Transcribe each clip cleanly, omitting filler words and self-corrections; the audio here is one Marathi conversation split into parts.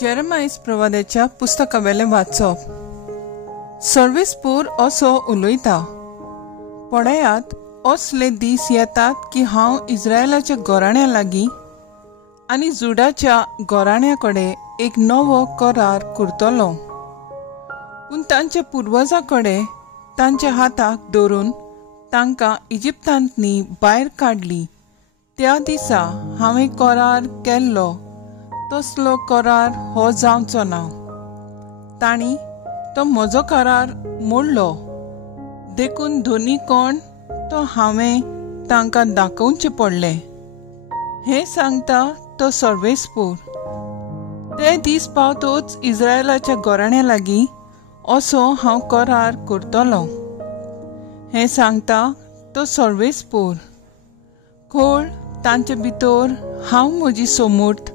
जेरेमाया प्रवाद्याच्या पुस्तकावेले वाचप. सर्वेस्पूर असो उलयता, पळयात असले दीस येतात की हांव इस्रायलाच्या घराण्या लागीं आनी जुडाच्या घराण्या कडेन एक नवो करार करतलो. पूण तांच्या पुर्वजां कडेन तांच्या हाताक धरून तांकां इजिप्तांतनी भायर काडली त्या दिसा हांवें करार केल्लो तसलो करार हो जावचो ना. तांणी तो म्हजो करार मोडलो. देखून दोनी कोण तो हांवें तांकां दाखोवचें पडलें. हें सांगता तो सर्वेस्पूर. ते दीस पावतोच इस्रायलाच्या घराण्या लागीं असो हांव करार करतलो. हें सांगता तो सर्वेस्पूर. खोल तांचे भितर हांव म्हजी सोमूट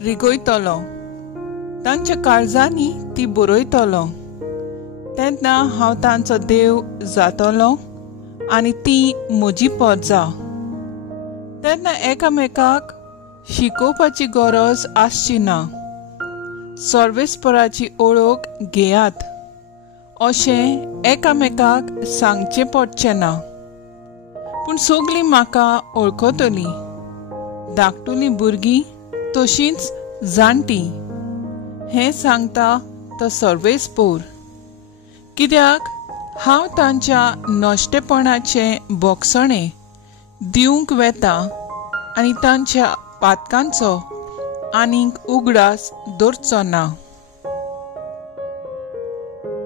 रिगयतलो, तांच्या काळजांनी ती बरयतलो. तेन्ना हांव तांचो देव जातलो आनी ती म्हजी प्रजा. तेन्ना एकामेकाक शिकोवपाची गरज आसची ना. सर्वेस्पराची ओळख घेयात अशें एकामेकाक सांगचें पडचें ना. पूण सगळीं म्हाका वळखतलीं, धाकटुलीं भुरगीं तशींच जाणटी. हें सांगता तो सर्वेस्पूर. कित्याक हांव तांच्या नश्टेपणाचें बोगसणें दिवंक वेता आनी तांच्या पातकांचो आनीक उगडास दवरचो ना.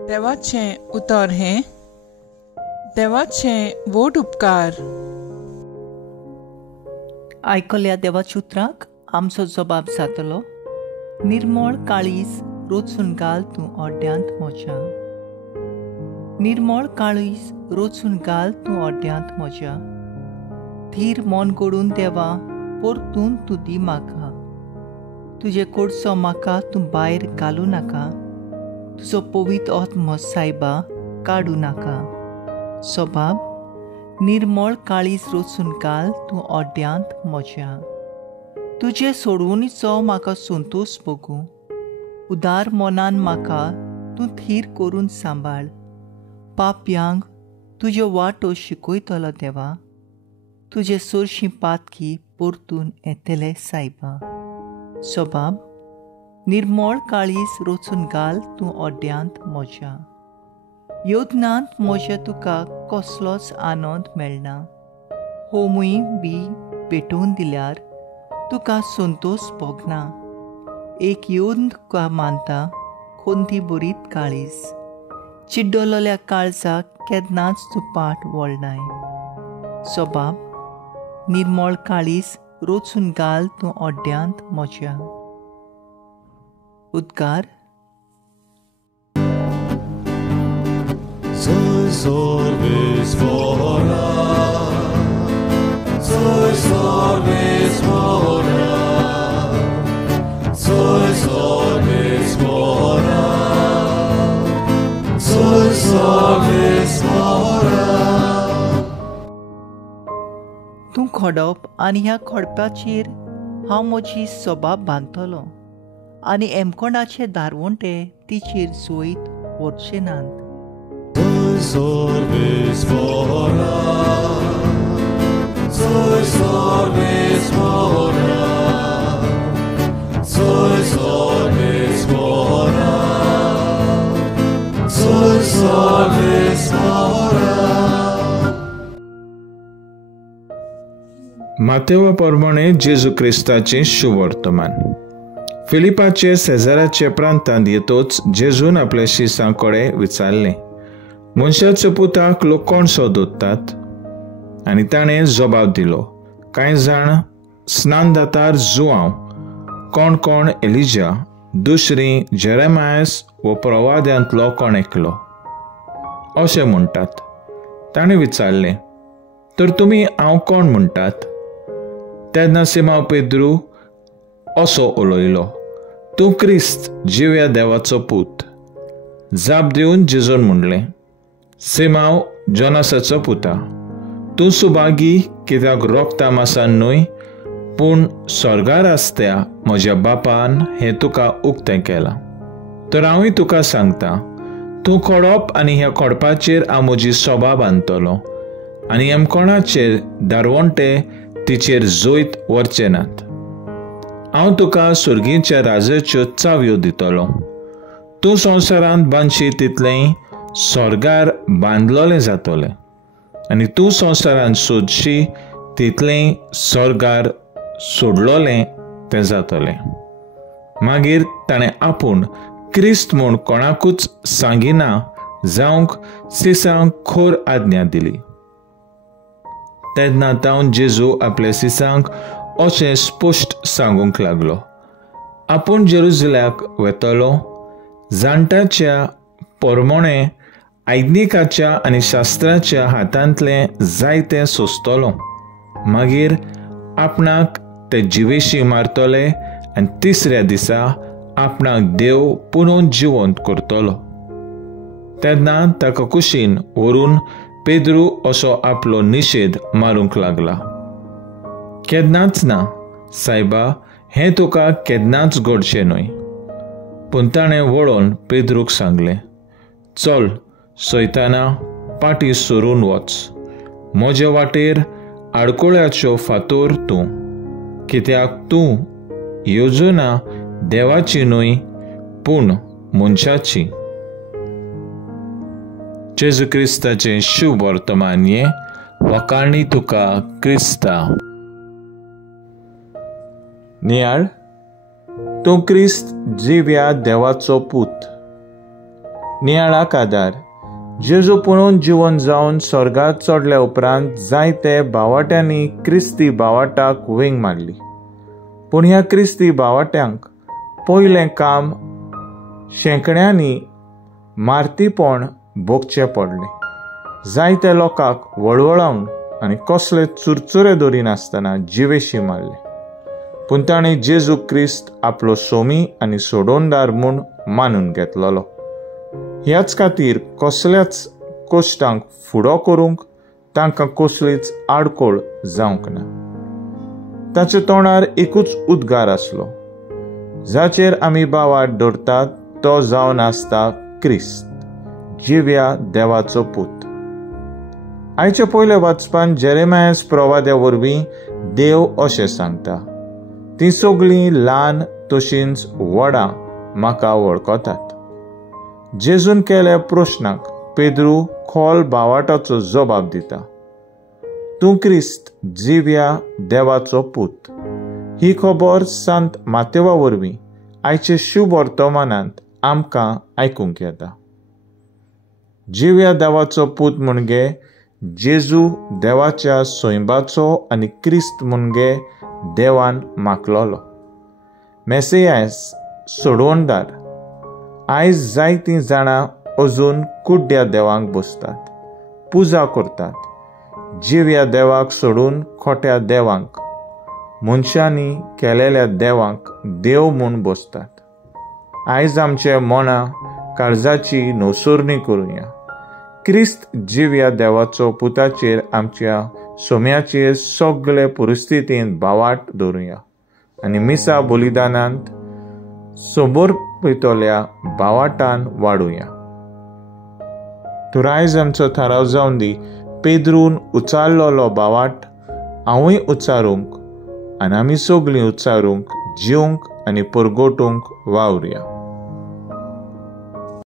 देवाचें उतर हें. देवाचें व्हड उपकार. आयकल्या देवाच्या उतराक आमचो जबाब जातलो. निर्मळ काळीज रोचून घाल तूं ओड्ड्यांत म्हज्या. निर्मळ काळीज रोचून घाल तूं ओड्ड्यांत म्हज्या. धीर मन घडून देवा परतून तूं दी म्हाका. तुजे कडचो म्हाका तूं भायर घालूं नाका. तुजो पवित्र आत्मो सायबा काडूं नाका. सबाब निर्मळ काळीज रोचून घाल तूं ओड्ड्यांत म्हज्या. तुजे सोडवणीचो म्हाका संतोश भोगूं. उदार मनान म्हाका तूं थीर करून सांबाळ. पापयांक तुज्यो वाटो शिकयतलो देवा. तुजे चडशीं पातकी परतून येतले सायबा. सबाब निर्मळ काळीज रोचून घाल तूं ओड्ड्यांत म्हज्या. योजनांत म्हज्या तुका कसलोच आनंद मेळना. होमूय बी पेटोवन दिल्यार तुका संतोश भोगना. एक योद्न तुका मानता खोंती बरीत काळीज. चिड्डलोल्या काळजाक केन्नाच तूं पाट वळनाय. सबाब निर्मळ काळीज रोचून घाल तूं ओड्ड्यांत म्हज्या. उद्गार. Soy sorvesvora, soy sorvesvora, soy sorvesvora, soy sorvesvora. तूं खडप आनी ह्या खडपाचेर हांव म्हजी सबाब बांदतलो आनी एमकोंडाचे दारवंटे तिचेर सोयत व्हरचे नात. Sorvesvora, soy sorvesvora, soy sorvesvora, soy sorvesvora. मातेवा प्रमाणे जेजू क्रिस्ताचे शुवर्तमान. फिलिपाचे सेजाराचे प्रांतांत येतोच जेजून आपल्या शिसां कडेन विचारलें, मनशाच्या पुताक लोक कोण सोदतात? आनी ताणें जबाब दिलो, कांय जाण स्नानदातार जुआंव, कोण कोण एलिजा, दुसरीं जेरेमायस व प्रवाद्यांतलो कोण एकलो अशें म्हणटात. ताणें विचारलें, तर तुमी हांव कोण म्हणटात? तेन्ना सिमोन पेद्रू असो उलयलो, तूं क्रिस्त जिव्या देवाचो पूत. जाप दिवन जेजून म्हणलें, सिमोन जोनासाचो पुता, तूं सुभागी, कित्याक रोगता मासा न्हय पूण स्वर्गार आसत्या म्हज्या बापान हें तुका उक्तें केलां. तर हांवूय तुका सांगता, तूं खोडप आनी ह्या खोडपाचेर हांव म्हजी सोबा बांदतलो आनी एमकोणाचेर दारवंटे तिचेर जोयत व्हरचे नात. हांव तुका सुर्गीच्या राजाच्यो चावयो दितलो. तूं संवसारांत बांदशी तितलें स्वर्गार बांदलोलें जातलें आनी तूं संवसारांत सोदशी तितलें स्वर्गार सोडलोलें तें जातलें. मागीर ताणें आपूण क्रिस्त म्हूण कोणाकूच सांगिना जावंक सिसांक खोर आज्ञा दिली. तेन्ना तावन जेजू आपल्या सिसांक अशें स्पश्ट सांगूंक लागलो, आपूण जेरुसलेमाक वेतलो, जाणट्याच्या पोरमोणें आयदनिकाच्या आनी शास्त्राच्या हातांतलें जायतें सोंसतलो. मागीर आपणाक ते जिवेशी मारतले आनी तिसऱ्या दिसा आपणाक देव पुनून जिवंत करतलो. तेन्ना ताका कुशीन व्हरून पेद्रू असो आपलो निशेध मारूंक लागला. केन्नाच ना सायबा, हें तुका केन्नाच घडचें न्हय. पूण ताणें वळोन पेद्रूक सांगलें, चल सैताना, पाटी सोरून वच. म्हजे वाटेर आडकोळ्याच्यो फातोर तूं, कित्याक तूं येवजोना देवाची न्हय पूण मनशाची. जेजू क्रिस्ताचें शुभ वर्तमान हें वखाणी तुका क्रिस्ता. नियाळ, तूं क्रिस्त जिव्या देवाचो पूत. नियाळाक आदार. जेजू पुणून जिवन जावन स्वर्गात चडल्या उपरांत जायते बावाट्यांनी क्रिस्ती बावाटाक विंग मारली. पूण ह्या क्रिस्ती बावाट्यांक पयलें काम शेंकड्यांनी मारतीपण भोगचें पडलें. जायत्या लोकांक वळवळावन आनी कसले चुरचुरे धरिनासतना जिवेशी मारले. पूण ताणें जेजू क्रिस्त आपलो सोमी आनी सोडोनदार म्हूण मानून घेतलोलो. ह्याच खातीर कसल्याच कोश्टांक फुडो करूंक तांकां कसलीच आडकोळ जावंक ना. ताच्या तोंडार एकूच उद्गार आसलो, जाचेर आमी बावाट दवरतात तो जावन आसता क्रिस्त, जिव्या देवाचो पूत. आयच्या पयल्या वाचपान जेरेमायास प्रवाद्या वरवीं देव अशें सांगता, तीं सगळीं ल्हान तशींच व्हडां म्हाका वळखतात. जेजून केल्या प्रश्नाक पेद्रू खोल बावाटाचो जबाब दिता, तूं क्रिस्त जिव्या देवाचो पूत. ही खबर संत मातेवा वरवीं आयचे शुभ वर्तमानांत आमकां आयकूंक येता. जिव्या देवाचो पूत म्हणजे जेजू देवाच्या सोयंबाचो आनी क्रिस्त म्हणजे देवान मागलोलो. मेसियास सोडवणदार. आयज जायतीं जाणां अजून कुड्ड्या देवांक बसतात, पुजा करतात. जिव्या देवाक सोडून खोट्या देवांक, मनशांनी केलेल्या देवांक देव म्हूण बसतात. आयज आमच्या मना काळजाची नवसुर्णी करुया. क्रिस्त जिव्या देवाचो पुताचेर आमच्या सोम्याचेर सगळे परिस्थितींत बावाट दवरुया आनी मिसा बलिदानांत सोबोरपयतल्या बावाटान वाडुया. तर आयज आमचो थाराव जावन दी, पेद्रून उचारलोलो बावाट हांवूय उचारूंक आनी आमी सगळीं उचारूंक, जिवंक आनी परगोटूंक वावुरया.